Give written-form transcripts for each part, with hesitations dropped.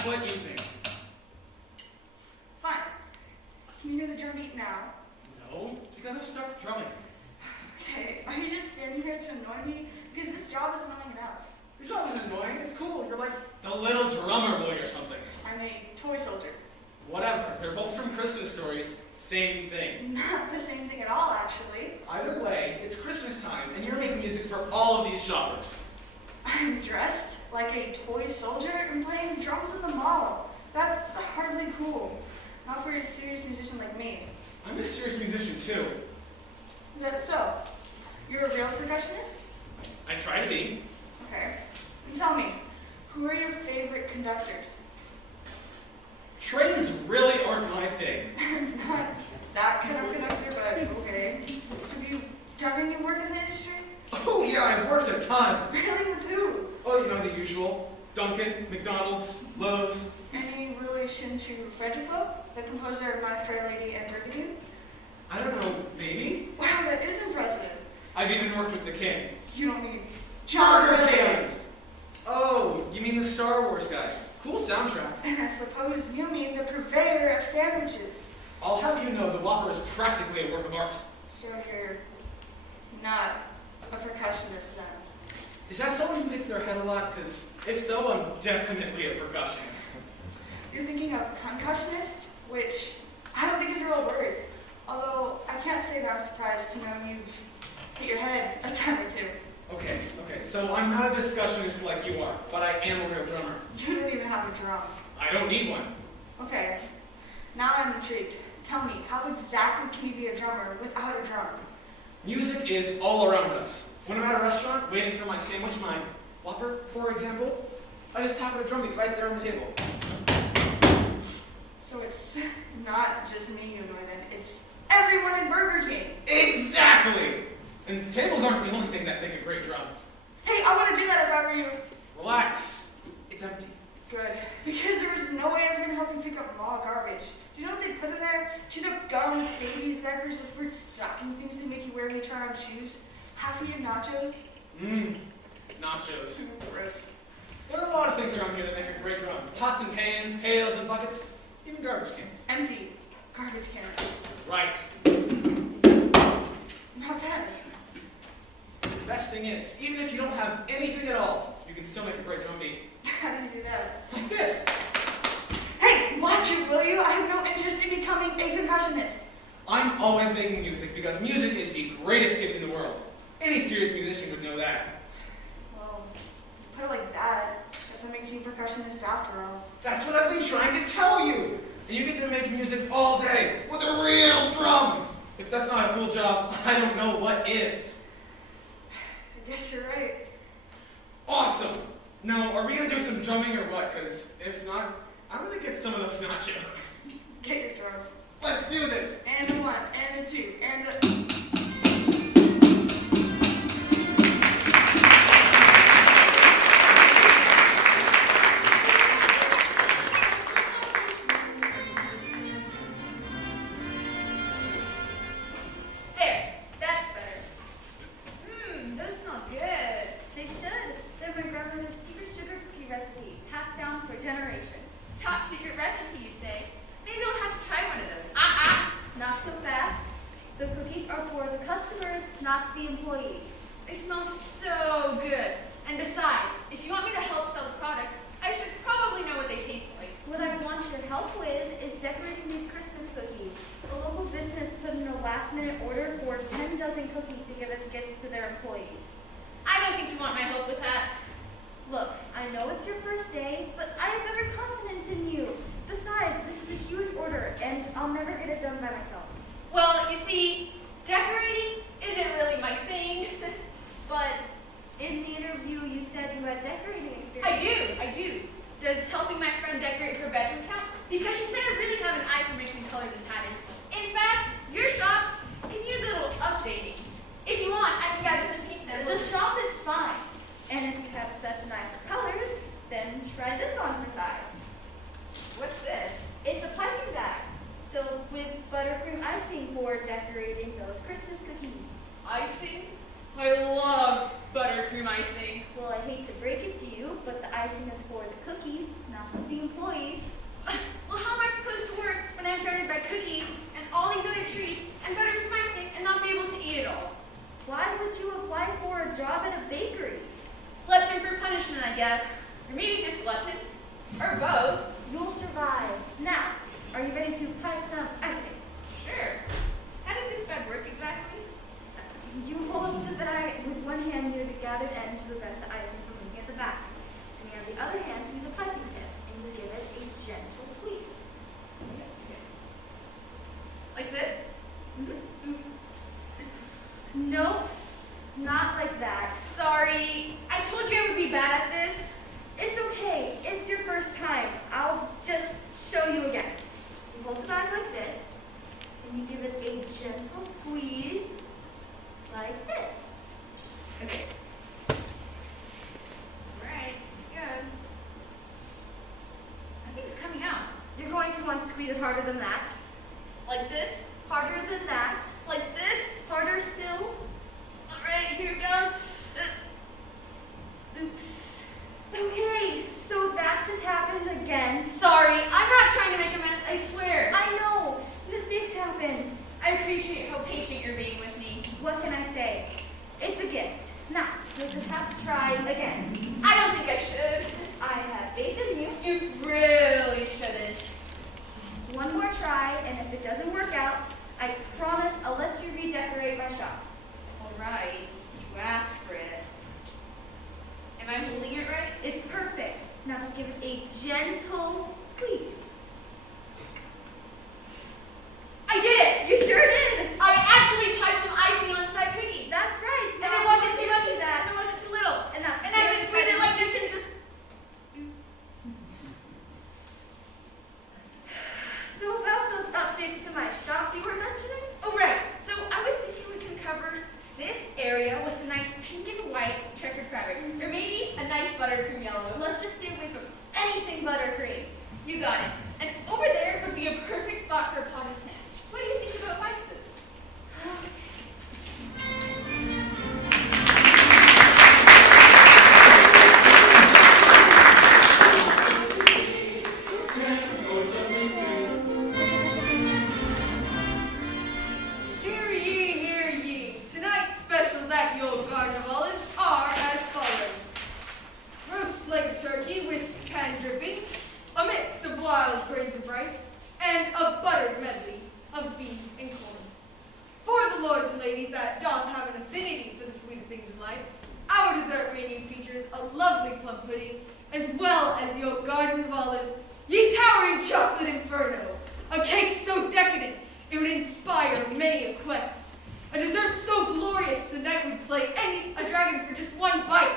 That's what you think. Fine. Can you hear the drum beat now? No, it's because I've stopped drumming. Okay, are you just standing here to annoy me? Because this job is annoying enough. Your job is annoying. It's cool. You're like the little drummer boy or something. I'm a toy soldier. Whatever. They're both from Christmas stories. Same thing. Not the same thing at all, actually. Either way, it's Christmas time, and you're making music for all of these shoppers. I'm dressed like a toy soldier and playing drums in the mall. That's hardly cool. Not for a serious musician like me. I'm a serious musician, too. Is that so? You're a real percussionist? I try to be. Okay. And tell me, who are your favorite conductors? Trains really aren't my thing. Not that kind of conductor, but okay. Have you done any work in the industry? Oh yeah, I've worked a ton. Really? With who? Oh, you know the usual. Dunkin', McDonald's, Lowe's. Any relation to Frederico, the composer of My Fair Lady and Brigadoon? I don't know, maybe? Wow, that is impressive. I've even worked with the king. You don't mean Burger King! Oh, you mean the Star Wars guy. Cool soundtrack. And I suppose you mean the purveyor of sandwiches. I'll have you know the Whopper is practically a work of art. So you're not a percussionist then? Is that someone who hits their head a lot? Because if so, I'm definitely a percussionist. You're thinking of concussionist, which I don't think is a real word. Although I can't say that I'm surprised to know you've hit your head a time or two. Okay, so I'm not a discussionist like you are, but I am a real drummer. You don't even have a drum. I I don't need one. Okay, now I'm intrigued. Tell me, how exactly can you be a drummer without a drum? Music is all around us. When I'm at a restaurant, waiting for my sandwich, my Whopper, for example, I just tap at a drum beat right there on the table. So it's not just me, you Northern, it's everyone in Burger King. Exactly! And tables aren't the only thing that make a great drum. Hey, I want to do that if I were you. Relax. It's empty. Good, because there was no way I was going to help you pick up raw garbage. Do you know what they put in there? Chewed up gum, babies, diapers, those weird stocking things they make you wear when you try on shoes. Half-eaten nachos. Nachos. Gross. There are a lot of things around here that make a great drum. Pots and pans, pails and buckets, even garbage cans. Empty. Garbage can. Right. Not bad. The best thing is, even if you don't have anything at all, you can still make a great drum beat. How do you do that? Like this. Hey, watch it, will you? I have no interest in becoming a concussionist. I'm always making music because music is the greatest gift in the world. Any serious musician would know that. Well, put it like that. Guess that makes you a percussionist after all. That's what I've been trying to tell you. You get to make music all day with a real drum. If that's not a cool job, I don't know what is. I guess you're right. Awesome. Now, are we going to do some drumming or what? Because if not, I'm going to get some of those nachos. Get your drum. Let's do this. And a one, and a two, and a... There, that's better. Those smell good. They should. They're my grandmother's secret sugar cookie recipe, passed down for generations. Top secret recipe, you say? Maybe I'll have to try one of those. Not so fast. The cookies are for the customers, not the employees. They smell so good. And besides, if you want me to help sell the product, I should probably know what they taste like. What I want your help with is decorating these Christmas cookies. A local business put in a last-minute order for 10 dozen cookies to give as gifts to their employees. I don't think you want my help with that. Look, I know it's your first day, but I have every confidence in you. Besides, this is a huge order, and I'll never get it done by myself. Well, you see, decorating isn't really my thing. But in the interview, you said you had decorating experience. I do. Does helping my friend decorate her bedroom count? Because she said I really have an eye for mixing colors and patterns. In fact, your shop can use a little updating. If you want, I can gather some paint samples. The shop is fine. And if you have such an eye for colors, then try this on for size. What's this? It's a piping bag filled with buttercream icing for decorating those Christmas cookies. Icing? I love buttercream icing. Well, I hate to break it to you, but the icing is for the cookies, not for the employees. Well, how am I supposed to work when I'm surrounded by cookies and all these other treats and buttercream icing and not be able to eat it all? Why would you apply for a job at a bakery? Glutton for punishment, I guess. Or maybe just glutton. Or both. You'll survive. Now, are you ready to pipe some icing? Sure. How does this bed work exactly? You hold the bag with one hand near the gathered end to prevent the icing from moving at the back. And on the other hand to the piping tip, and you give it a gentle squeeze. Like this? Nope, not like that. Sorry, I told you I would be bad at this. It's okay, it's your first time. I'll just show you again. You hold the bag like this, and you give it a gentle squeeze, like this. Okay. Alright, here goes. I think it's coming out. You're going to want to squeeze it harder than that. Like this? Harder than that. Like this? Harder still. Alright, here it goes. Oops. Okay, so that just happened again. Sorry, I'm not trying to make a mess, I swear. I know. Mistakes happen. I appreciate how patient you're being with me. What can I say? It's a gift. Now, you'll just have to try again. I don't think I should. I have faith in you. You really shouldn't. One more try, and if it doesn't work out, I promise I'll let you redecorate my shop. All right. You asked for it. Am I holding it right? It's perfect. Now just give it a a gentle squeeze. I did it! You sure did! I actually piped some icing onto that cookie. That's right. And it wasn't too much of that. And it wasn't too little. And I just squeezed it like this and just... So about those updates to my shop you were mentioning? Oh, right. So I was thinking we could cover this area with a nice pink and white checkered fabric. Or maybe a nice buttercream yellow. Let's just stay away from anything buttercream. You got it. And over there would be a perfect spot for a potted plant. What do you think about vices? Hear ye, hear ye. Tonight's specials at your Garden of Olives are as follows. Roast leg turkey with canned drippings, a mix of wild grains of rice, and a buttered medley of beans and corn. For the lords and ladies that doth have an affinity for the sweet things of life, our dessert menu features a lovely plum pudding, as well as your Garden of Olives, ye towering chocolate inferno, a cake so decadent it would inspire many a quest, a dessert so glorious the knight would slay a dragon for just one bite,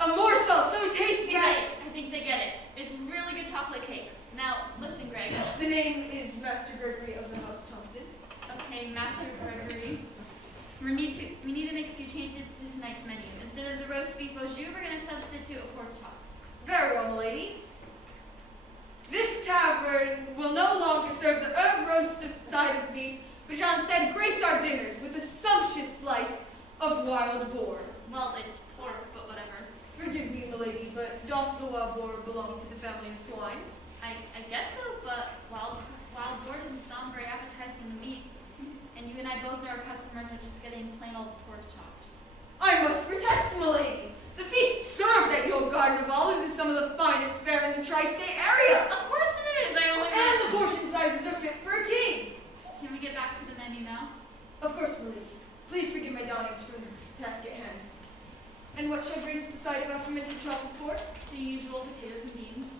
a morsel so tasty Right. I think they get it. It's really good chocolate cake. Now, listen, Greg. The name is Master Gregory of the House Thompson. Okay, Master Gregory. We need to make a few changes to tonight's menu. Instead of the roast beef au jus, we're going to substitute a pork chop. Very well, milady. This tavern will no longer serve the herb roasted side of beef, but shall instead grace our dinners with a sumptuous slice of wild boar. Well, it's pork, but whatever. Forgive me, milady, but doth the wild boar belong to the family of swine? I guess so, but wild boar doesn't sound very appetizing to me. And you and I both know our customers are just getting plain old pork chops. I must protest, milady. The feast served at your Garden of Olives is some of the finest fare in the tri-state area. Of course it is. And the portion sizes are fit for a king. Can we get back to the menu now? Of course, milady. Please forgive my darlings for the task at hand. And what shall grace the side of our fermented chocolate pork? The usual potatoes and beans.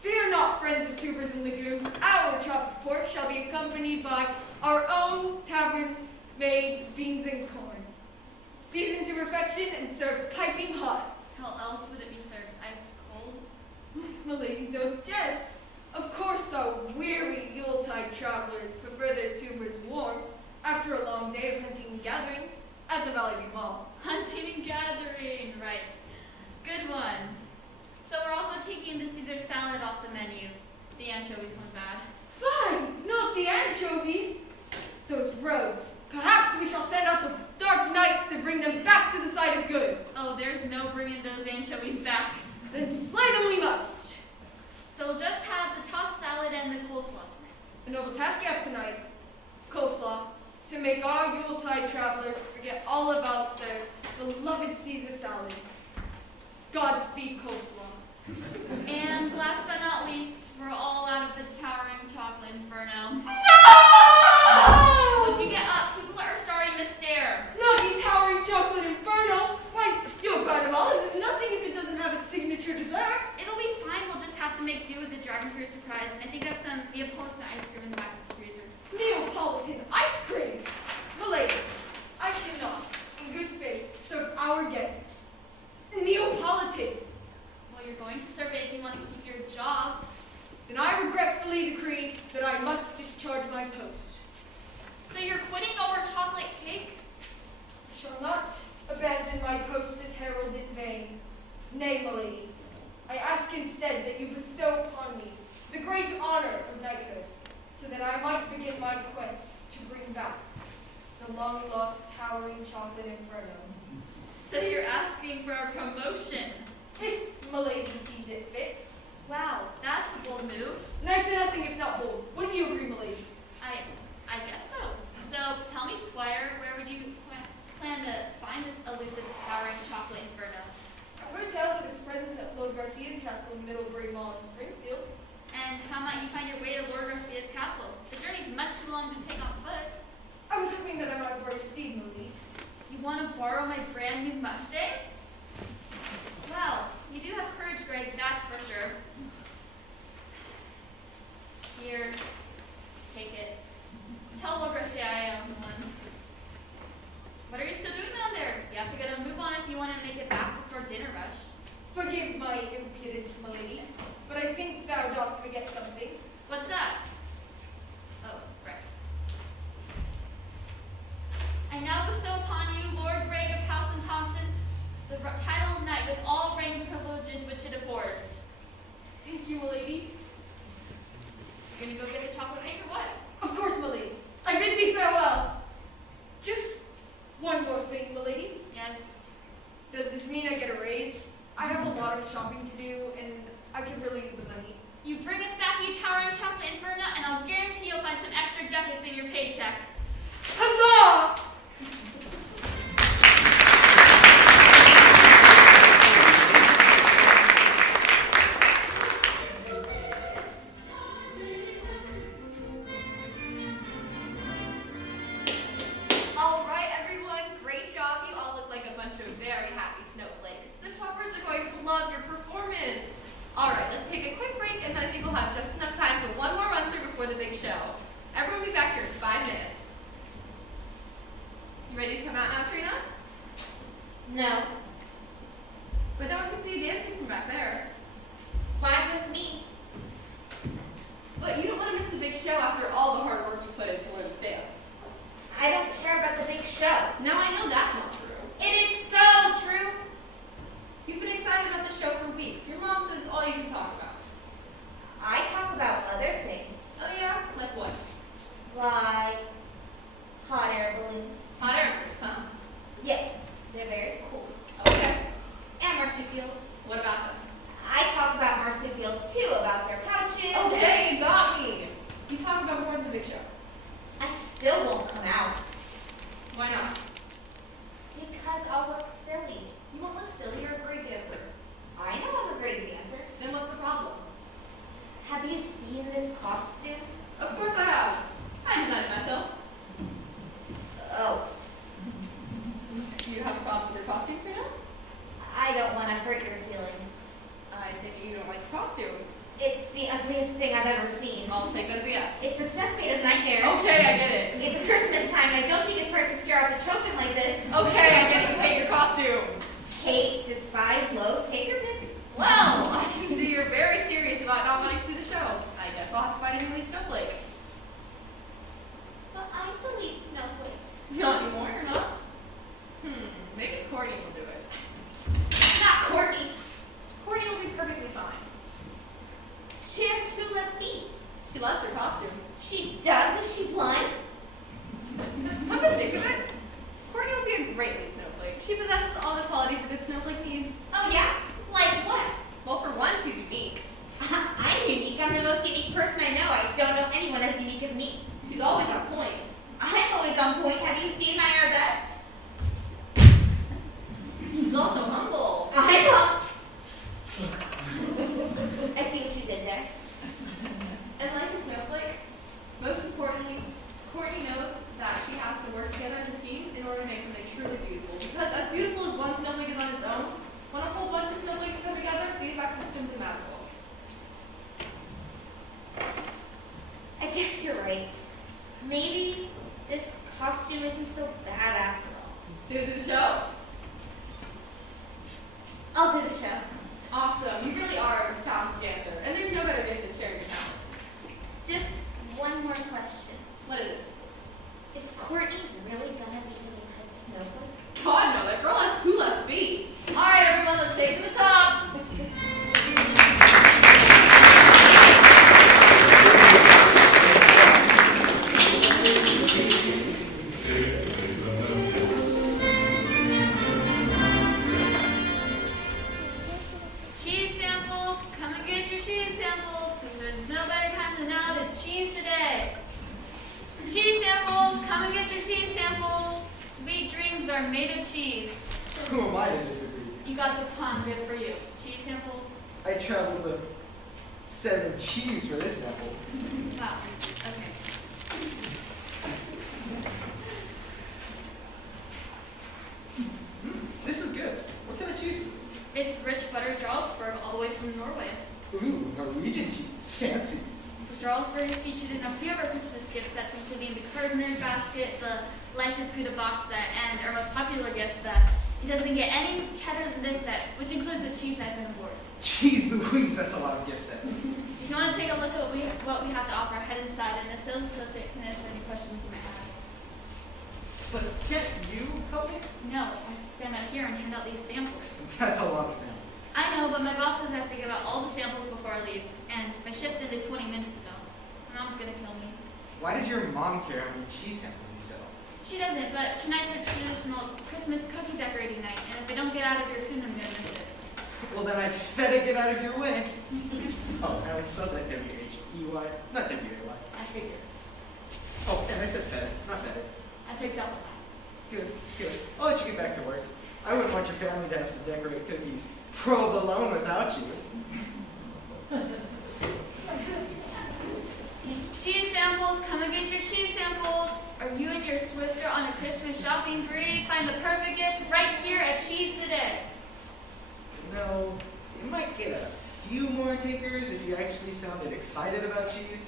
Fear not, friends of tubers and legumes. Our chopped pork shall be accompanied by our own tavern-made beans and corn, seasoned to perfection and served piping hot. How else would it be served? Ice cold? Milady, don't jest. Of course, our weary Yuletide travelers prefer their tubers warm after a long day of hunting and gathering at the Valley View Mall. Hunting and gathering, right. Good one. So we're also taking the Caesar salad off the menu. The anchovies weren't bad. Fine, not the anchovies. Those rogues. Perhaps we shall send out the Dark Knight to bring them back to the side of good. Oh, there's no bringing those anchovies back. Then slay them we must. So we'll just have the tossed salad and the coleslaw. A noble task you have tonight, coleslaw, to make our Yuletide travelers forget all about their beloved Caesar salad. Godspeed, coleslaw. And last but not least, we're all out of the towering chocolate inferno. No! Would you get up? People are starting to stare. Not the towering chocolate inferno. Why, your Garden of Olives is nothing if it doesn't have its signature dessert. It'll be fine. We'll just have to make do with the dragon fruit surprise. And I think I have some Neapolitan ice cream in the back of the freezer. Neapolitan ice cream. Milady, I cannot, in good faith, serve our guests Neapolitan. Well, you're going to serve it if you want to keep your job. Then I regretfully decree that I must discharge my post. So you're quitting over chocolate cake? I shall not abandon my post as herald in vain. Nay, milady, I ask instead that you bestow upon me the great honor of knighthood, so that I might begin my quest to bring back the long-lost towering chocolate inferno. So you're asking for a promotion? If milady sees it fit. Wow, that's a bold move. Knights are nothing if not bold. Wouldn't you agree, milady? I guess so. So tell me, Squire, where would you plan to find this elusive towering chocolate inferno? I've heard tales of its presence at Lord Garcia's castle in Middlebury Mall in Springfield. And how might you find your way to Lord Garcia's castle? The journey's much too long to take on foot. I was hoping that I might borrow your steed, milady. You want to borrow my brand new Mustang? Well, you do have courage, Greg, that's for sure. don't forget something. What's that? Oh, right. I now bestow upon you, Lord Greg of House and Thompson, the title of knight with all rank and privileges which it affords. Thank you, milady. You're gonna go get a chocolate cake or what? Of course, milady. I bid thee farewell. Just one more thing, milady. Yes. Does this mean I get a raise? I have a lot of shopping to do, and I could really use the money. You bring us back your towering chocolate inferno, and I'll guarantee you'll find some extra ducats in your paycheck. Huzzah! All right, everyone, great job. You all look like a bunch of very happy snowflakes. The shoppers are going to love your performance. All right, let's take a quick break, and then I think we'll have just enough time for one more run through before the big show. Everyone be back here in 5 minutes. You ready to come out now, Trina? No, But no one can see you dancing from back there. fine with me. But you don't want to miss the big show after all the hard work you put in to learn this dance. I don't care about the big show. Now I know that's not true. It is so true. You've been excited about the show for weeks. Your mom says all you can talk about. I talk about other things, Oh yeah? Like what? like hot air balloons. Hot air balloons, huh? Yes, they're very cool. Okay. And marsupials. What about them? I talk about marsupials too, about their pouches. Okay, you got me. You talk about more in the big show. I still won't come out Why not? because I'll look silly. You won't look silly. You're a great dancer. I know I'm a great dancer. Then what's the problem? Have you seen this costume? Of course I have. I designed it myself. Oh, Do you have a problem with your costume, Trina? I don't want to hurt your feelings. I think you don't like the costume. It's the ugliest thing I've ever seen. I'll take that as a yes. It's the stuff made of nightmares. Okay, I get it. It's Christmas time. I don't think it's right to scare out the children like this. Okay, I get it. You hate your costume. Hate, despise, loathe, take your pick. Well, I can see you're very serious about not wanting to do the show. I guess I'll have to find a new lead snowflake. But I'm the lead snowflake. Not anymore, you're not? Maybe Courtney will do it. Not Courtney. Courtney will be perfectly fine. She has 2 left feet. She loves her costume. She does? Is she blind? Come to think of it, Courtney will be a great lead snowflake. She possesses all the qualities a good snowflake needs. Oh yeah? Like what? Well, for one, she's unique. I'm unique. I'm the most unique person I know. I don't know anyone as unique as me. She's always on point. I'm always on point. Have you seen my arabesque? She's also humble. I'm up. I see what you did there. And like a snowflake, most importantly, Courtney knows that she has to work together as a team in order to make something truly beautiful. Because as beautiful as one snowflake is on its own, when a whole bunch of snowflakes come together, we get back to something magical. I guess you're right. Maybe this costume isn't so bad after all. Do you do the show? I'll do the show. Awesome. You really are a talented dancer. And there's no better gift than sharing your talent. Just one more question. What is it? Is Courtney really gonna be the head snowflake? God, no. That girl has 2 left feet. All right, everyone, let's take it to the top. Cheese samples, come and get your cheese samples, 'cause there's no better time than now to cheese today. Cheese samples, come and get your cheese samples. Sweet dreams are made of cheese. Who am I to disagree? You got the pun, good for you. Cheese sample, I traveled to send cheese for this sample. wow, okay. This is good. What kind of cheese is this? It's rich butter Jarlsberg all the way from Norway. Ooh, Norwegian cheese. Fancy. The Jarlsberg is featured in a few of our Christmas gift sets, including the Cardinal basket, the Life is Good box set, and our most popular gift that it doesn't get any cheddar than this set, which includes a cheese knife and a board. Jeez Louise, that's a lot of gift sets. If you want to take a look at what we have to offer, head inside, and the sales associate can answer any questions you might have. But can't you help me? No, I have to stand out here and hand out these samples. That's a lot of samples. I know, but my boss says I have to give out all the samples before I leave, and my shift ended 20 minutes ago. My mom's gonna kill me. Why does your mom care how many cheese samples you sell? She doesn't, but tonight's our traditional Christmas cookie decorating night, and if I don't get out of here soon, I'm gonna miss it. Well, then I'd better get out of your way. Oh, and I spelled that W-H-E-Y, not W-A-Y. I figured. Oh, and I said fed, not fed. I picked up on Good, good. I'll let you get back to work. I wouldn't want your family to have to decorate cookies probe alone without you. that. Cheese samples, come and get your cheese samples. Are you and your Swister on a Christmas shopping spree? Find the perfect gift right here at Cheese Today. No, you might get a few more takers if you actually sounded excited about cheese.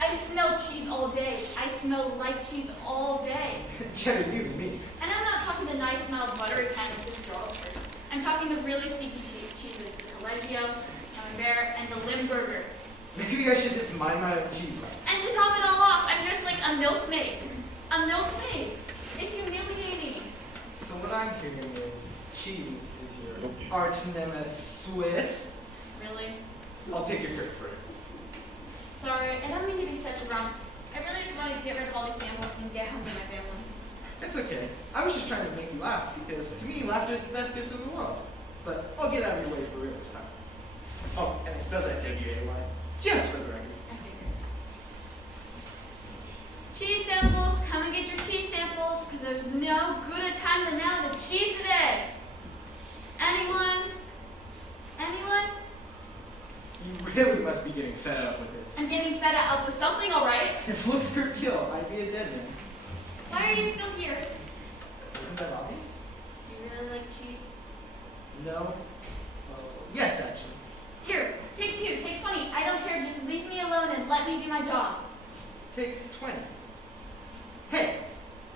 I smell cheese all day. I smell like cheese all day. Jenny, you and me. And I'm not talking the nice, mild, buttery kind of this girl's fruit. I'm talking the really sneaky cheeses, the Colegio, Camembert, and the Limburger. Maybe I should just mind my own cheese. And to top it all off, I'm dressed like a milkmaid. A milkmaid. It's humiliating. So what I'm hearing is cheese is your arch nemesis Swiss. Really? I'll take your credit for it. Sorry, I don't mean to be such a rump. I really just wanted to get rid of all these samples and get home to my family. It's okay. I was just trying to make you laugh because to me, laughter is the best gift in the world. But I'll get out of your way for real this time. Oh, and I spelled that W-A-Y, just for the record. I figured. Cheese samples, come and get your cheese samples, because there's no good a time than now to cheese today. Anyone? Anyone? You really must be getting fed up with this. I'm getting fed up with something, all right? If looks could kill, I'd be a dead man. Why are you still here? Isn't that obvious? Do you really like cheese? No. Yes, actually. Here, take 2, take 20. I don't care, just leave me alone and let me do my job. Take 20. Hey,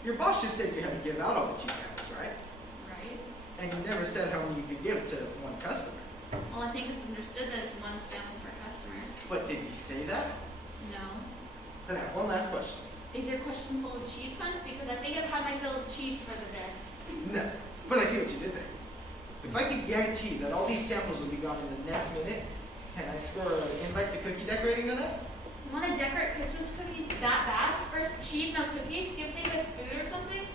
your boss just said you had to give out all the cheese samples, right? Right? And you never said how many you could give to one customer. Well, I think it's understood that it's 1 sample per customer. But did he say that? No. Then I have one last question. Is your question full of cheese puns? Because I think I've had my fill of cheese for the day. No, but I see what you did there. If I could guarantee that all these samples would be gone in the next minute, can I score an invite to cookie decorating tonight? You want to decorate Christmas cookies that bad? First cheese, no cookies? Do you think of food or something?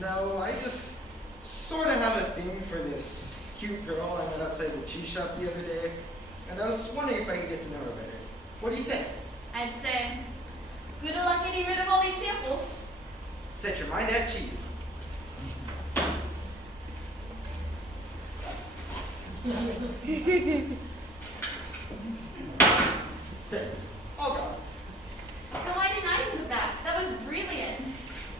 No, I just sort of have a thing for this cute girl I met outside the cheese shop the other day, and I was wondering if I could get to know her better. What do you say? I'd say, good luck getting rid of all these samples. Set your mind at cheese. Oh God. No, I deny you with that. That was brilliant.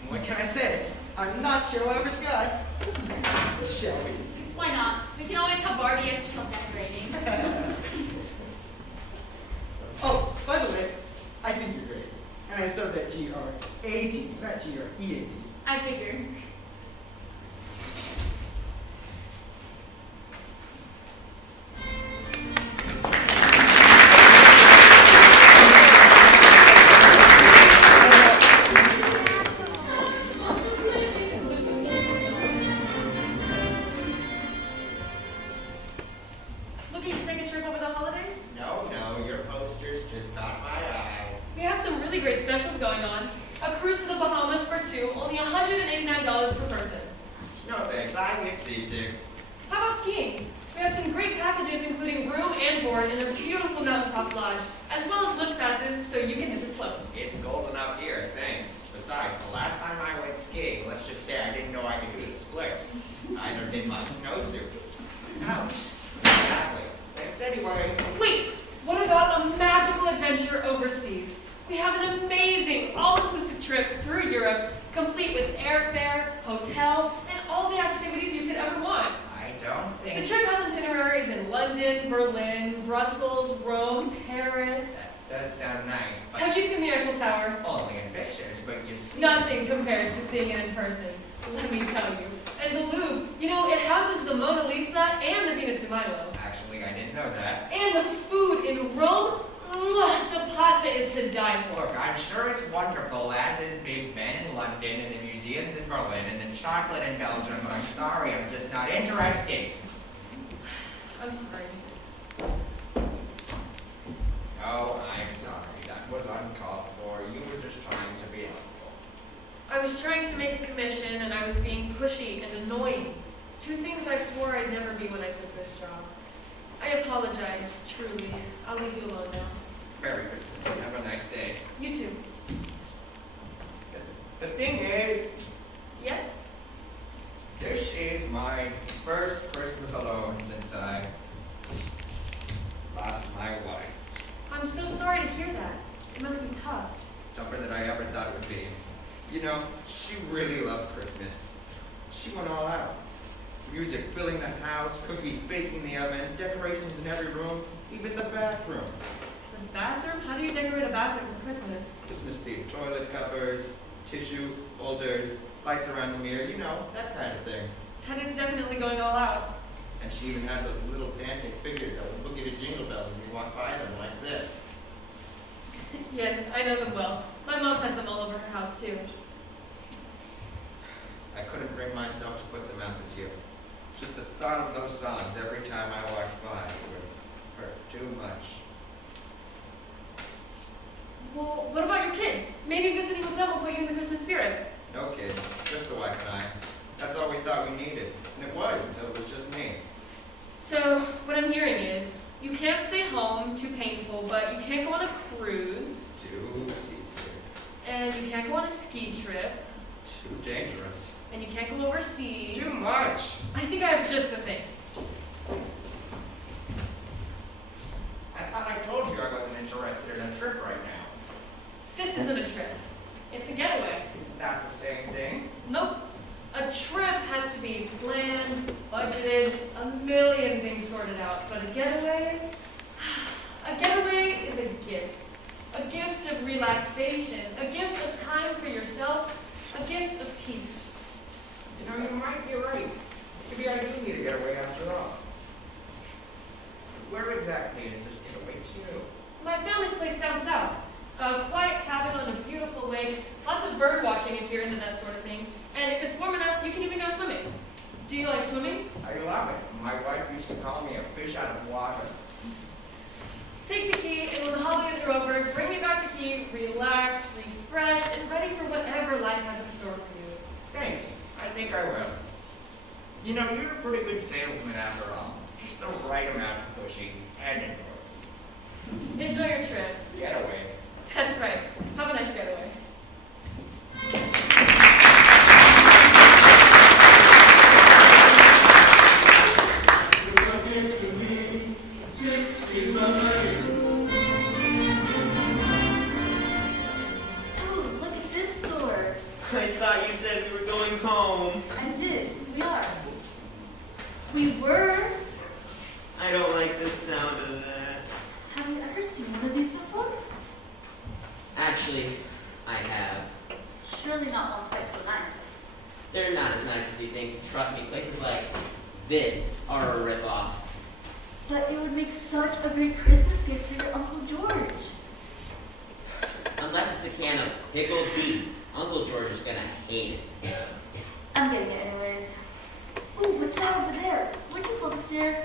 What can I say? I'm not your average guy. Shall we? Why not? We can always have Barbie extra help decorating. Oh, by the way, I think you're great. And I spelled that G-R-A-T, not G-R-E-A-T. I figured. Looking to take a trip over the holidays? No, your posters just caught my eye. We have some really great specials going on. A cruise to the Bahamas for 2, only $189 per person. No thanks, I get seasick. How about skiing? We have some great packages including room and board in a beautiful mountaintop lodge, as well as lift passes so you can hit the slopes. It's cold enough here, thanks. Besides, the last time I went skiing, let's just say I didn't know I could do the splits. Neither did my snowsuit. Ouch. Exactly. Thanks anyway. Wait, what about a magical adventure overseas? We have an amazing all-inclusive trip through Europe, complete with airfare, hotel, and all the activities you could ever want. I don't The think trip has itineraries in London, Berlin, Brussels, Rome, Paris. that does sound nice, but Have you seen the Eiffel Tower? only in pictures, but you see. Nothing compares to seeing it in person, let me tell you. And the Louvre, you know, it houses the Mona Lisa and the Venus de Milo. Actually, I didn't know that. And the food in Rome, The pasta is to die for. Look, I'm sure it's wonderful, as is Big Ben in London and the museums in Berlin and the chocolate in Belgium, but I'm sorry, I'm just not interested. I'm sorry. Oh, I'm sorry. That was uncalled for. You were just trying to be helpful. I was trying to make a commission, and I was being pushy and annoying. Two things I swore I'd never be when I took this job. I apologize, truly. I'll leave you alone now. Merry Christmas. Have a nice day. You too. The thing is, Yes? this is my first Christmas alone since I lost my wife. I'm so sorry to hear that. It must be tough. Tougher than I ever thought it would be. You know, she really loved Christmas. She went all out. Music filling the house, cookies baking in the oven, decorations in every room, even the bathroom. The bathroom? How do you decorate a bathroom for Christmas? Christmas-themed toilet covers, tissue holders, lights around the mirror, you know, that kind of thing. That is definitely going all out. And she even had those little dancing figures that would look at a jingle bells when you walk by them like this. Yes, I know them well. My mom has them all over her house, too. I couldn't bring myself to put them out this year. Just the thought of those songs every time I walked by would hurt too much. Well, what about your kids? Maybe visiting with them will put you in the Christmas spirit. No kids, just the wife and I. That's all we thought we needed. And it was until it was just me. So, what I'm hearing is, you can't stay home, too painful, but you can't go on a cruise, Too seasick. and you can't go on a ski trip, Too dangerous. and you can't go overseas. Too much. I think I have just the thing. I thought I told you I wasn't interested in a trip right now. This isn't a trip. It's a getaway. Isn't that the same thing? Nope. A trip has to be planned, budgeted, a million things sorted out. But a getaway is a gift. A gift of relaxation, a gift of time for yourself, a gift of peace. You know, you might be right. Maybe I do need a getaway after all. Where exactly is this getaway to? My family's place down south. A quiet cabin on a beautiful lake, lots of bird watching if you're into that sort of thing. And if it's warm enough, you can even go swimming. Do you like swimming? I love it. My wife used to call me a fish out of water. Take the key, and when the holidays are over, bring me back the key, relaxed, refreshed, and ready for whatever life has in store for you. Thanks. I think I will. You know, you're a pretty good salesman after all. Just the right amount of pushing and endorsement. Enjoy your trip. Getaway. That's right. Have a nice getaway. Oh, look at this store. I thought you said we were going home. I did. We are. We were. I don't like the sound of that. Have you ever seen one of these before? Actually, I have. Surely not one quite so nice. They're not as nice as you think. Trust me, places like this are a ripoff. But it would make such a great Christmas gift for your Uncle George. Unless it's a can of pickled beans. Uncle George is gonna hate it. I'm getting it anyways. Ooh, what's that over there? What do you call this, dear?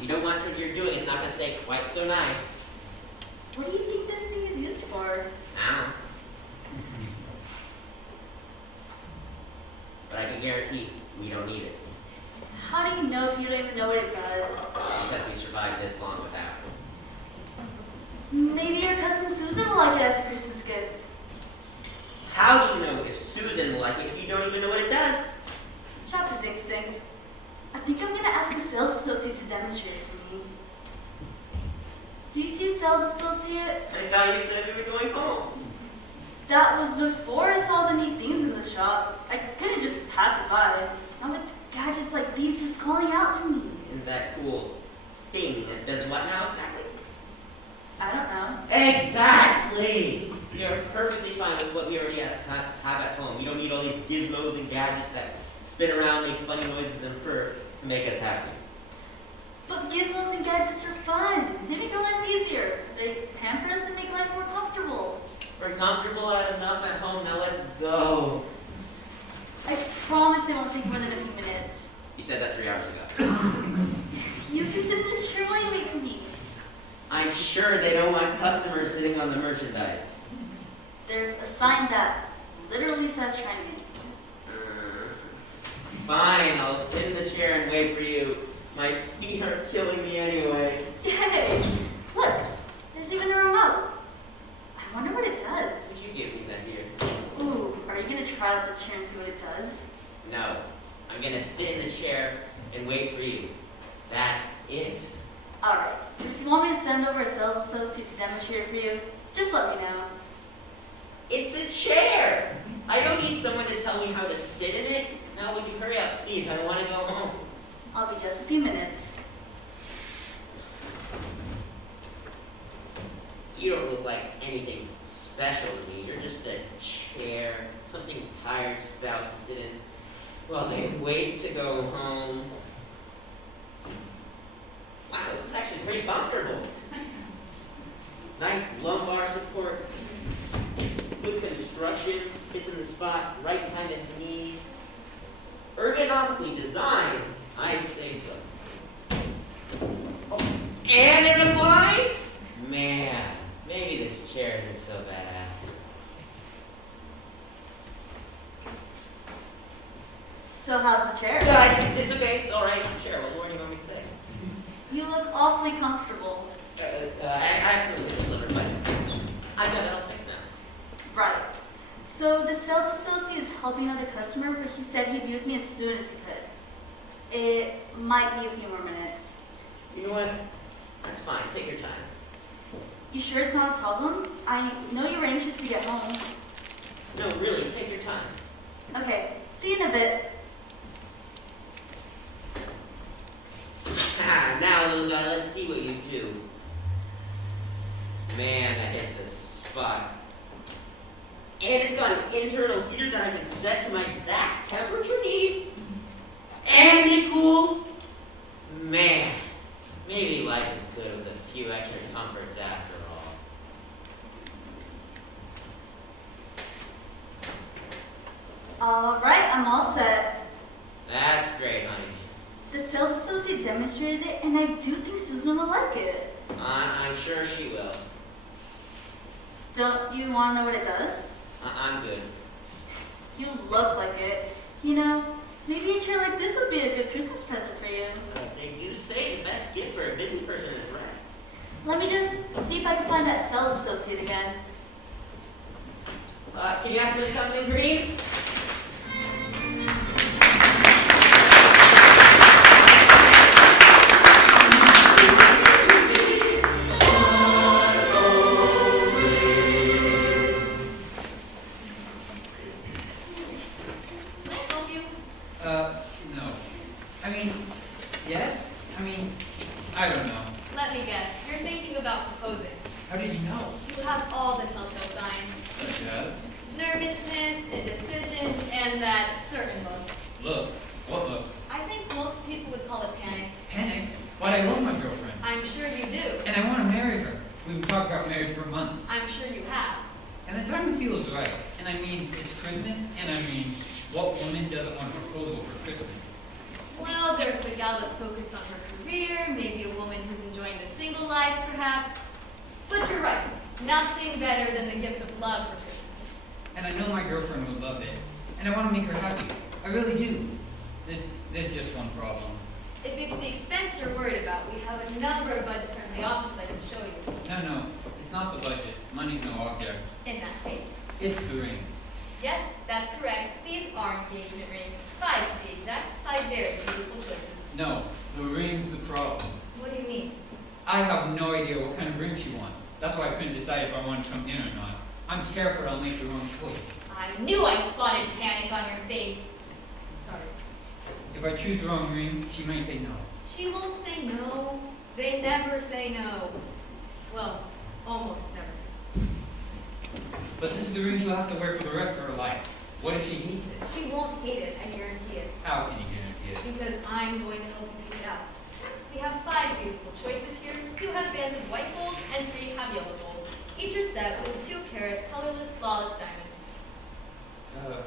You don't watch what you're doing, it's not gonna stay quite so nice. What do you think this thing is used for? Ow. But I can guarantee we don't need it. How do you know if you don't even know what it does? Because we survived this long without it. Maybe your cousin Susan will like it as a Christmas gift. How do you know if Susan will like it if you don't even know what it does? Shop his instinct. I think I'm gonna ask the sales associate to demonstrate it for me. Do you see a sales associate? I thought you said we were going home. That was before I saw the neat things in the shop. I couldn't just pass it by. Now with gadgets like these just calling out to me. And that cool thing that does what now exactly? I don't know. Exactly! You're perfectly fine with what we already have at home. You don't need all these gizmos and gadgets that spin around, make funny noises, and purr to make us happy. But gizmos and gadgets are fun. They make our life easier. They comfortable enough at home. Now let's go. I promise it won't take more than a few minutes. You said that 3 hours ago. You can sit in this chair while you wait for me. I'm sure they don't want customers sitting on the merchandise. There's a sign that literally says try me. Fine, I'll sit in the chair and wait for you. My feet are killing me anyway. Hey, look, there's even a remote. I wonder what it does. Would you give me that here? Ooh, are you gonna try out the chair and see what it does? No. I'm gonna sit in the chair and wait for you. That's it. Alright, if you want me to send over a sales associate to demonstrate it for you, just let me know. It's a chair! I don't need someone to tell me how to sit in it. Now would you hurry up, please? I want to go home. I'll be just a few minutes. You don't look like anything special to me. You're just a chair, something tired spouse to sit in while they wait to go home. Wow, this is actually pretty comfortable. Nice lumbar support, good construction, fits in the spot right behind the knees. Ergonomically designed, I'd say so. Oh, and it reclines? Man, maybe this chair isn't so bad after. So how's the chair? It's okay, it's alright, it's a chair. What more do you want me to say? You look awfully comfortable. Accidentally delivered, but I've got it all fixed now. Right. So the sales associate is helping out a customer, but he said he'd be with me as soon as he could. It might be a few more minutes. You know what? That's fine, take your time. You sure it's not a problem? I know you were anxious to get home. No, really, take your time. Okay, see you in a bit. Now, little guy, let's see what you do. Man, that hits the spot. And it's got an internal heater that I can set to my exact temperature needs. And it cools. Man, maybe life is good with a few extra comforts after all. Alright, I'm all set. That's great, honey. The sales associate demonstrated it, and I do think Susan will like it. I'm sure she will. Don't you want to know what it does? I'm good. You look like it. You know, maybe a chair like this would be a good Christmas present for you. They do say the best gift for a busy person is rest. Let me just see if I can find that sales associate again. Can you ask me to come in, Green? No. I mean, yes? I mean, I don't know. Let me guess. You're thinking about proposing. How did you know? You have all the telltale signs. Such as? Nervousness, indecision, and that certain look. Look. What look? I think most people would call it panic. Panic? But I love my girlfriend. I'm sure you do. And I want to marry her. We've been talking about marriage for months. I'm sure you have. And the timing feels right. And I mean, it's Christmas, and I mean, what woman doesn't want a proposal for Christmas? Well, there's the gal that's focused on her career, maybe a woman who's enjoying the single life, perhaps. But you're right. Nothing better than the gift of love for Christmas. And I know my girlfriend would love it. And I want to make her happy. I really do. There's just one problem. If it's the expense you're worried about, we have a number of budget-friendly options I can show you. No, it's not the budget. Money's no object. In that case. It's the ring. Yes, that's correct. These are engagement rings. 5 to be exact. 5 very beautiful choices. No, the ring's the problem. What do you mean? I have no idea what kind of ring she wants. That's why I couldn't decide if I wanted to come in or not. I'm terrified I'll make the wrong choice. I knew I spotted panic on your face. Sorry. If I choose the wrong ring, she might say no. She won't say no. They never say no. Well, almost never. But this is the ring she'll have to wear for the rest of her life. What if she hates it? She won't hate it, I guarantee it. How can you guarantee it? Because I'm going to help you pick it out. We have 5 beautiful choices here. 2 have bands of white gold and 3 have yellow gold. Each feature set with a 2-carat colorless flawless diamond.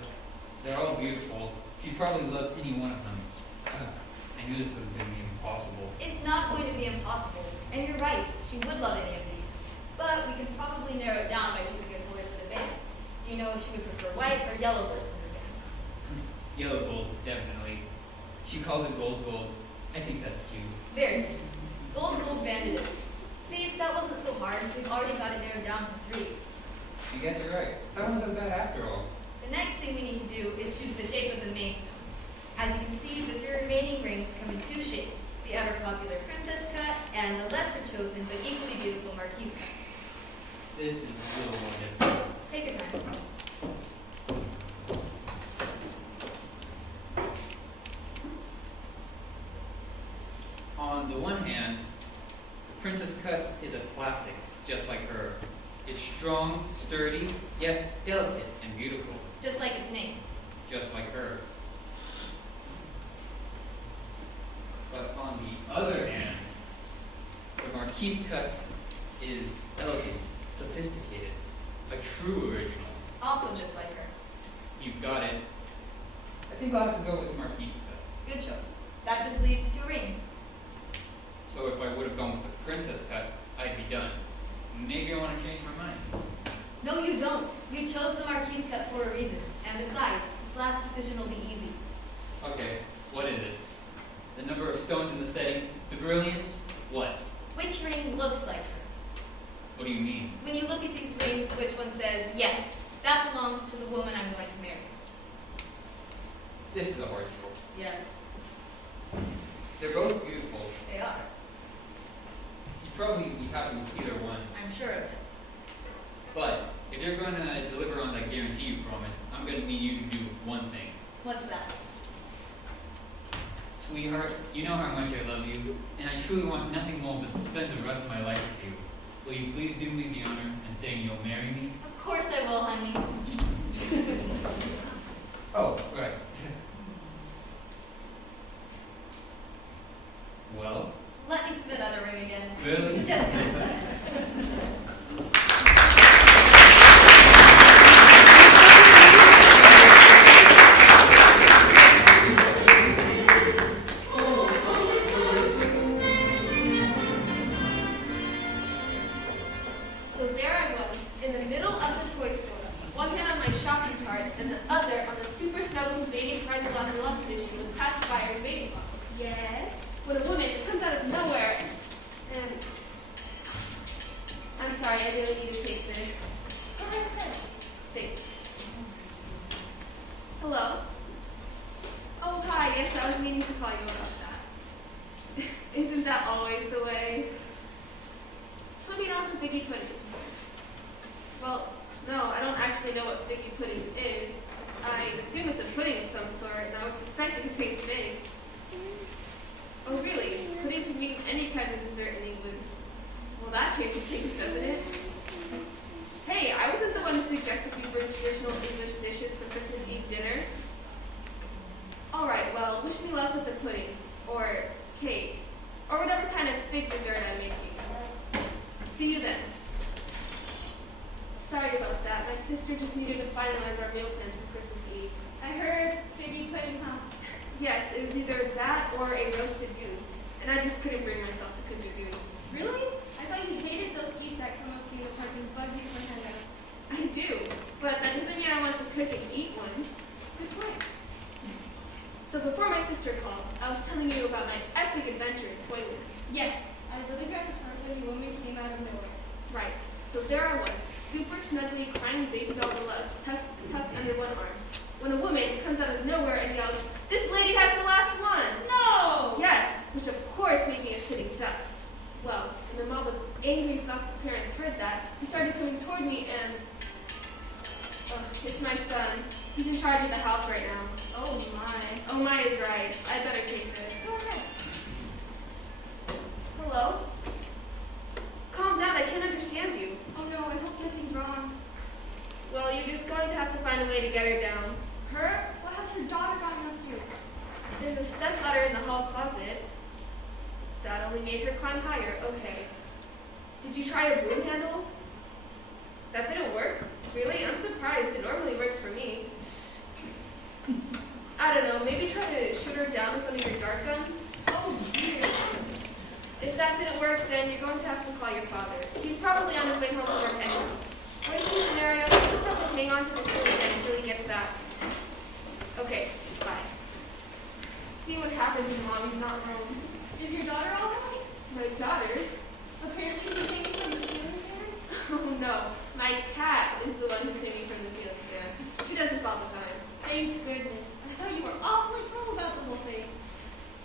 They're all beautiful. She'd probably love any one of them. I knew this would have been impossible. It's not going to be impossible, and you're right, she would love any of these. But we can probably narrow it down by choosing a color for the band. Do you know if she would prefer white or yellow gold for her band? Yellow gold, definitely. She calls it gold gold. I think that's cute. Very good. Gold gold band it is. See, that wasn't so hard. We've already got it narrowed down to 3. I guess you're right. That wasn't so bad after all. The next thing we need to do is choose the shape of the mainstone. As you can see, the 3 remaining rings come in 2 shapes, the ever-popular princess cut and the lesser chosen but equally beautiful marquise cut. This is a little more difficult. Take your time. On the one hand, the princess cut is a classic, just like her. It's strong, sturdy, yet delicate and beautiful, Just like its name. just like her. But on the other hand, the marquise cut is elegant, sophisticated, a true original. Also just like her. You've got it. I think I'll have to go with the marquise cut. Good choice. That just leaves 2 rings. So if I would have gone with the princess cut, I'd be done. Maybe I want to change my mind. No, you don't. You chose the marquise cut for a reason. And besides, this last decision will be easy. Okay, what is it? The number of stones in the setting, the brilliance, what? Which ring looks like her? What do you mean? When you look at these rings, which one says, yes, that belongs to the woman I'm going to marry? This is a hard choice. Yes, They're both beautiful. they are. You'd probably be happy with either one. I'm sure of it. But if you're going to deliver on that guarantee you promised, I'm going to need you to do one thing. What's that? Sweetheart, you know how much I love you, and I truly want nothing more but to spend the rest of my life with you. Will you please do me the honor and saying you'll marry me? Of course I will, honey. Oh, right. Well, Let me see that other ring again. really? Just So there I was, in the middle of the toy store, one hand on my shopping cart and the other on the Super Snuggles Baby Prize Lots Deluxe Edition with pacifier baby bottle. Yes? When a woman comes out of nowhere and... I'm sorry, I really need to take this. Go ahead. Take this. Hello? Oh, hi, yes, I was meaning to call you about that. Isn't that always the way? Putting on the figgy pudding. Well, no, I don't actually know what figgy pudding is. I assume it's a pudding of some sort, and I would suspect it contains figs. Oh, really? Pudding can mean any kind of dessert in England. Well, that changes things, doesn't it? Hey, I wasn't the one who suggested we bring traditional English dishes for Christmas Eve dinner. All right, well, wish me luck with the pudding, or cake, or whatever kind of fig dessert I'm making. See you then. Sorry about that. My sister just needed to finalize our meal plans for Christmas Eve. I heard figgy pudding, huh? Yes, it was either that or a roasted goose, and I just couldn't bring myself to cook a goose. Really? I thought you hated those geese that come up to you in the park and bug you for handouts. I do, but that doesn't mean I want to cook and eat one. Good point. So before my sister called, I was telling you about my epic adventure in Toyland. Yes, I really got the part when you woman came out of nowhere. Right. So there I was, super snuggly crying baby doll deluxe tucked under one arm, when a woman comes out of nowhere and yells, "This lady has the last one!" No! Yes, which of course made me a sitting duck. Well, when the mob of angry, exhausted parents heard that, he started coming toward me and... it's my son. He's in charge of the house right now. Oh my. Oh my is right. I better take this. Go ahead. Hello? Calm down, I can't understand you. Oh no, I hope nothing's wrong. Well, you're just going to have to find a way to get her down. Her? What has her daughter gotten up to? There's a stepladder in the hall closet. That only made her climb higher. Okay. Did you try a broom handle? work, then you're going to have to call your father. He's probably on his way home from work anyway. Worst case scenario, you just have to hang on to this little thing until he gets back. Okay, bye. See what happens when Mommy's not home. Is your daughter all right? My daughter? Apparently she's hanging from the ceiling fan. Oh no, my cat is the one who's hanging from the ceiling fan. She does this all the time. Thank goodness. I thought you were awfully calm about the whole thing.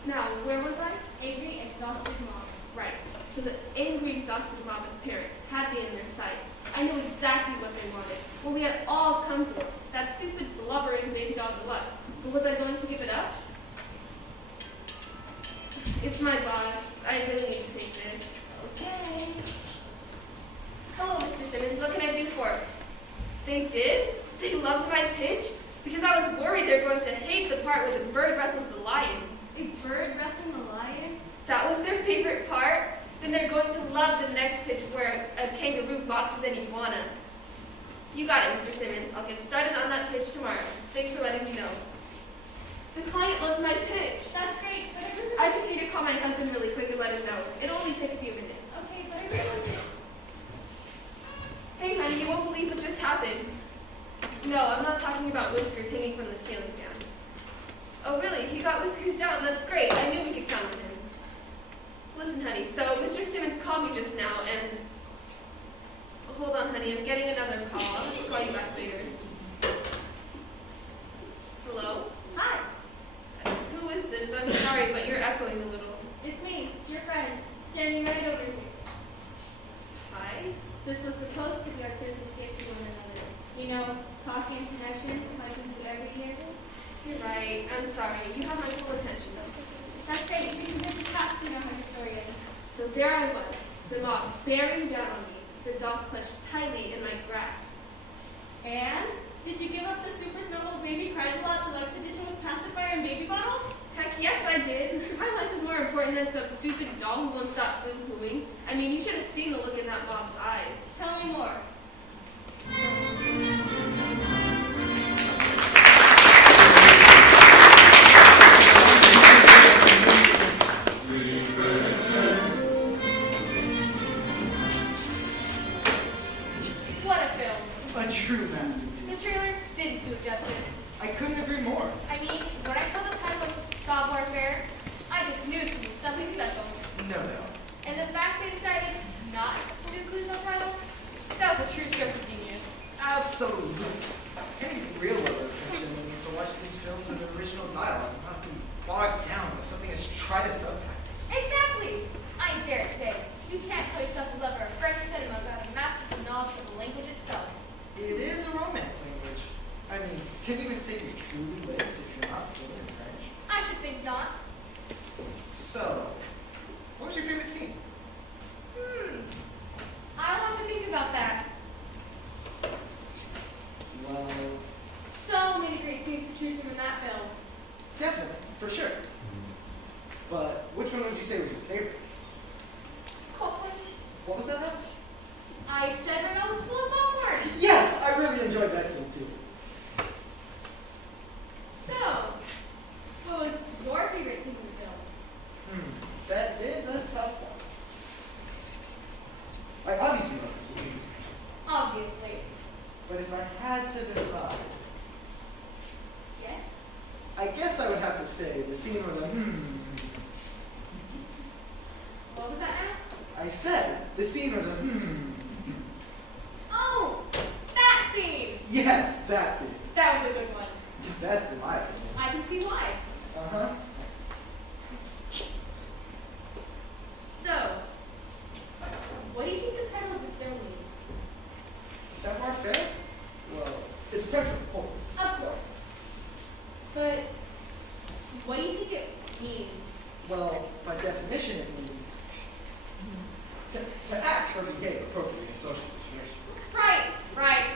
Now, where was I? Angry, exhausted mom. Right. So the angry, exhausted mob of parents had me in their sight. I knew exactly what they wanted. What we had all come for. That stupid, blubbering baby dog deluxe. But was I going to give it up? It's my boss. I really need to take this. Okay. Hello, Mr. Simmons. What can I do for you? They did? They loved my pitch? Because I was worried they were going to hate the part where the bird wrestles the lion. A bird wrestling the lion? That was their favorite part? Then they're going to love the next pitch where a kangaroo boxes an iguana. You got it, Mr. Simmons. I'll get started on that pitch tomorrow. Thanks for letting me know. The client loves my pitch. That's great, but I really... I just need to call my husband really quick and let him know. It'll only take a few minutes. Okay, but I really... Hey, honey, you won't believe what just happened. No, I'm not talking about Whiskers hanging from the ceiling fan. Oh, really? He got Whiskers down. That's great. I knew we could count on him. Listen, honey, so Mr. Simmons called me just now, and... Hold on, honey, I'm getting another call. I'll have to call you back later. Hello? Hi, Who is this? I'm sorry, but you're echoing a little. it's me, your friend, standing right over here. Hi? This was supposed to be our Christmas gift to one another. You know, coffee and connection, like we do every year. You're right. I'm sorry. You have my full attention. That's great, because I just have to know how your story ends. So there I was, the mob bearing down on me, the dog clutched tightly in my grasp. And did you give up the Super Snowball Baby Cries a Lot Deluxe Edition with pacifier and baby bottle? Heck, yes, I did. My life is more important than some stupid doll who won't stop boo-hooing. I mean, you should have seen the look in that mob's eyes. Tell me more. What a film. A true masterpiece. This trailer did do it justice. I couldn't agree more. I mean, when I saw the title of Saw Warfare, I just knew it would be something special. No, no. And the fact they decided not to include the title, that was a true stroke of genius. Absolutely. Any real lover fiction needs to watch these films in the original dialogue and not be bogged down with something as tried as subtitles. Exactly! I dare say, you can't call yourself a lover of French cinema without a masterful knowledge of the language itself. It is a romance language. I mean, can you even say you truly lived if you're not fluent in French? I should think not. So, what was your favorite scene? I'll have to think about that. Well, So many great scenes to choose from in that film. definitely, for sure. But which one would you say was your favorite? Copeland. What was that now? I said my mouth was full of popcorn. Yes, I really enjoyed that scene too. So, what was your favorite scene in the film? That is a tough one. I obviously love the scenes, Obviously. but if I had to decide, Yes? I guess I would have to say the scene where the What was that now? I said the scene where the Oh! That scene! Yes, that scene. That was a good one. The best in my opinion. I can see why. Uh-huh. So, what do you think the title of the film means? Savoir faire? Well, it's French, of course. Of course. But, what do you think it means? Well, by definition, it means to act or behave appropriately in social situations. Right, right.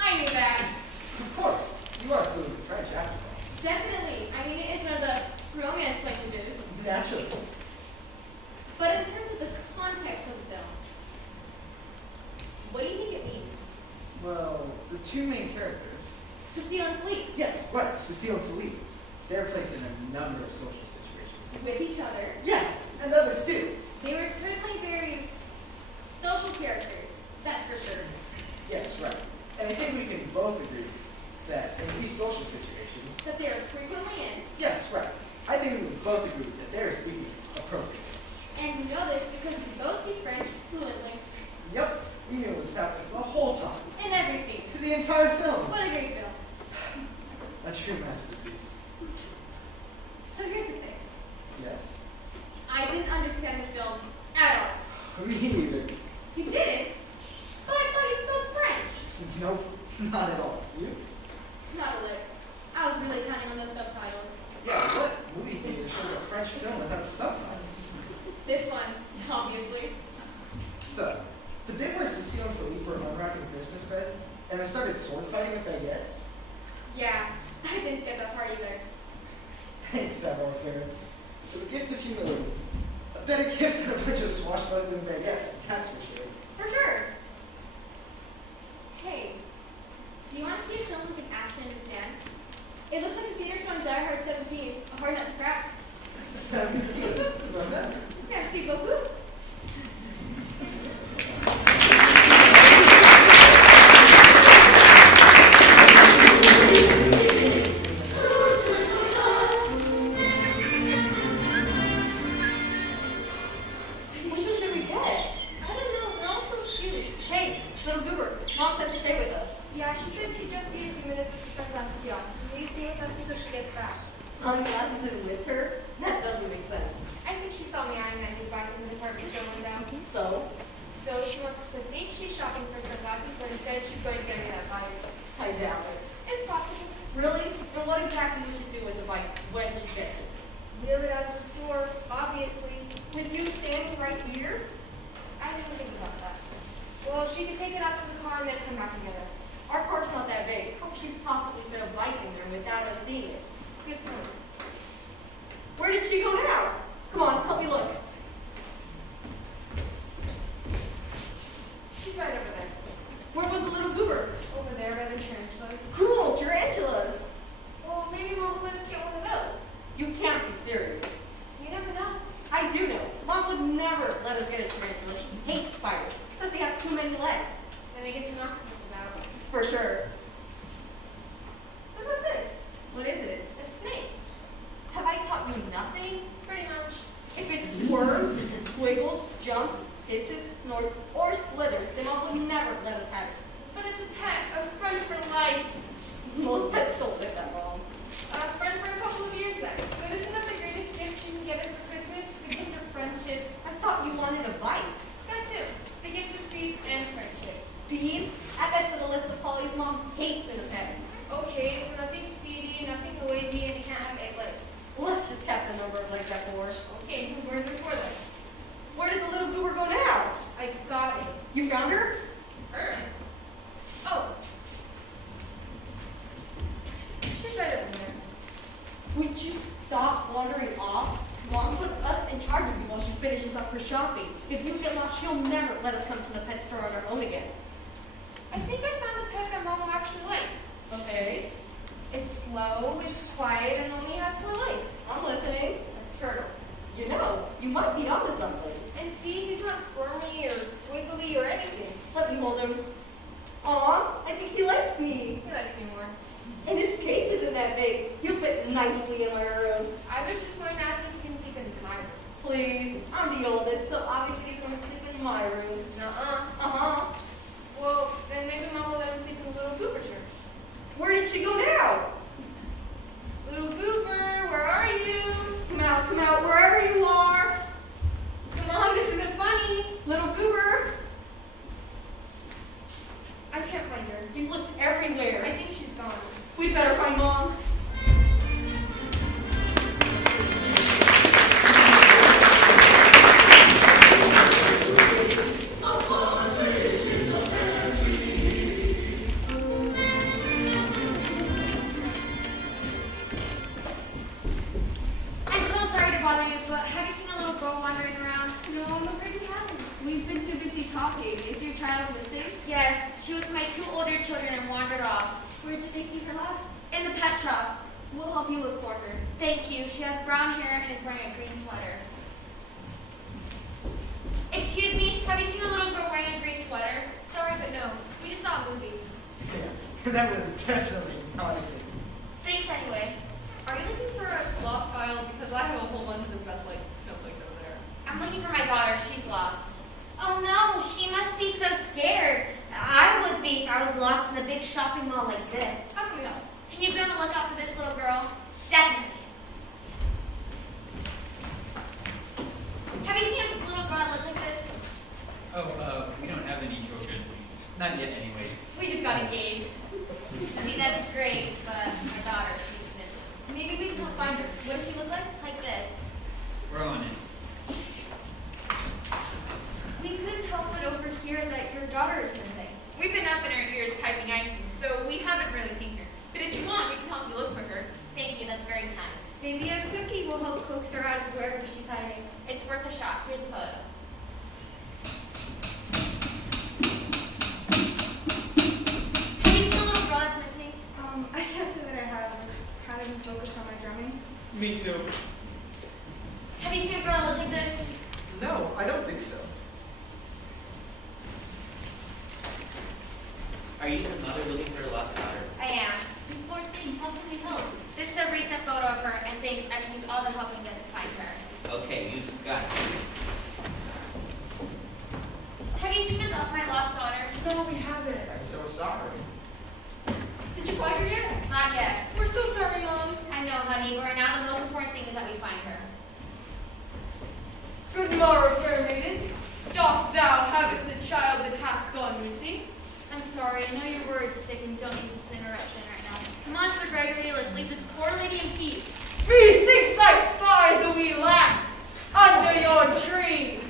I knew that. Of course, you are fluent in French after all. Definitely. I mean, it is one of the romance languages. Naturally. But in terms of the context of the film, what do you think it means? Well, the two main characters. Cecile and Fleet. Yes, right, Cecile and Philippe. They're placed in a number of social situations. With each other. Yes, and others too. They were certainly very social characters, that's for sure. Yes, right. And I think we can both agree that in these social situations, That they are frequently in. yes, right. I think we would both agree that they're speaking appropriately. And we know this because we both speak French fluently. Yep, we knew it was happening the whole time. In every scene. To the entire film. What a great film. A true masterpiece. So here's the thing. Yes. I didn't understand the film at all. Me either. You didn't? But I thought you spoke French. Nope, not at all. You? Not a lick. I was really counting on those subtitles. Yeah, what movie theater shows a French film without subtitles? This one, obviously. So, the bit where Cecile and Philippe were unwrapping Christmas presents and then started sword fighting with baguettes? Yeah, I didn't get that part either. Thanks, Savoir-Faire. For the gift of humility. A better gift than a bunch of swashbuckling baguettes, that's for sure. For sure. Hey, do you want to see a film with an action and a stand? It looks like the theater showing Die Hard 17, a hard nut to crack. Sounds good. You love that? Merci beaucoup. Which one should we get? I don't know, they're all so cute. Hey, little goober, Mom said to stay with us. Yeah, she said she'd just be a few minutes at the sunglass kiosk. Will you stay with us until she gets back? Sunglasses in winter? That doesn't make sense. I think she saw me eyeing that new bike in the department store window. So, So she wants us to think she's shopping for sunglasses, but instead she's going to get me that bike. I doubt it. It's possible. Really? And what exactly we should do with the bike when she gets it? Wheel it out of the store, obviously. With you standing right here? I didn't think about that. Well, she could take it out to the car and then come back and get us. Our car's not that big. How could she possibly fit a bike in there without us seeing it? Good point. Where did she go now? Come on, help me look. She's right over there. Where was the little goober? Over there by the tarantulas. Cool, tarantulas. Well, maybe Mom will let us get one of those. You can't be serious. You never know. I do know. Mom would never let us get a tarantula. She hates spiders. Says they have too many legs. Then I get some octopus about. For sure. What about this? What is it? A snake. Have I taught you nothing? Pretty much. If it squirms, squiggles, jumps, hisses, snorts, or slithers, then Mom would never let us have it. But it's a pet, a friend for life. Most pets don't live that long. A friend for a couple of years then. But isn't that the greatest gift you can get us for Christmas? The gift of friendship. I thought you wanted a bike. That too. The gift of speed and friendship. Speed? Add that to the list of qualities Mom hates in a pet. Okay, so nothing speedy, nothing noisy, and you can't have 8 legs. Let's just count the number of legs at 4. Okay, who burned the 4 legs? Where did the little goober go now? I got it. You found her? Her. Oh. She's right over there. Would you stop wandering off? Mom put us in charge of you while she finishes up her shopping. If you get lost, she'll never let us come to the pet store on our own again. I think I found a pet that Mom will actually like. Okay, It's slow, it's quiet, and only has 4 legs. I'm listening. A turtle. You know, you might be onto something. And see, he's not squirmy or squiggly or anything. Let me hold him. Aw, I think he likes me. He likes me more. And his cage isn't that big. You fit nicely in my room. I was just going to ask if he can sleep in my room. Please, I'm the oldest, so obviously he's going to sleep in my room. Nuh-uh. Uh-huh. Well, then maybe Mom will let him sleep in the little goober's room. Where did she go now? Little goober, where are you? Come out, wherever you are. Come on, this isn't funny. Little goober. I can't find her. You looked everywhere. I think she's gone. We'd better find Mom. I'm so sorry to bother you, but have you seen a little girl wandering around? No, I'm afraid we haven't. We've been too busy talking. Is your child missing? Yes, she was with my 2 older children and wandered off. Where did they see her last? In the pet shop. We'll help you look for her. Thank you. She has brown hair and is wearing a green sweater. Excuse me, have you seen a little girl wearing a green sweater? Sorry, but no. We just saw a movie. Yeah, that was definitely not a kid's. Thanks anyway. Are you looking for a lost child? Because I have a whole bunch of the best, like, snowflakes over there. I'm looking for my daughter. She's lost. Oh no, she must be so scared. I would be if I was lost in a big shopping mall like this. How can we help? Can you be on the lookout for this little girl? Definitely. Have you seen a little girl that looks like this? Oh, we don't have any children. Not yet, anyway. We just got engaged. See, that's great, but my daughter, she's missing. Maybe we can help find her. What does she look like? Like this. We're on it. We couldn't help but overhear that your daughter is missing. We've been up in our ears piping icing, so we haven't really seen her. But if you want, we can help you look for her. Thank you, that's very kind. Maybe a cookie will help coax her out of wherever she's hiding. It's worth a shot. Here's a photo. Have you seen a little girl that's missing? I can't say that I have. I've kind of been focused on my drumming. Me too. Have you seen a girl that looks like this? No, I don't think so. Are you the mother looking for a lost daughter? I am. You poor thing, how can we help? This is a recent photo of her, and thanks, I can use all the help I can get to find her. Okay, you've got it. Have you seen my lost daughter? No, we haven't. I'm so sorry. Did you find her yet? Not yet. We're so sorry, Mom. I know, honey, but right now the most important thing is that we find her. Good morrow, fair maiden. Dost thou have the child that hath gone missing? I'm sorry, I know your word's sick and don't need this interruption right now. Come on, Sir Gregory, let's leave this poor lady in peace. Methinks I spy the wee lass under your tree.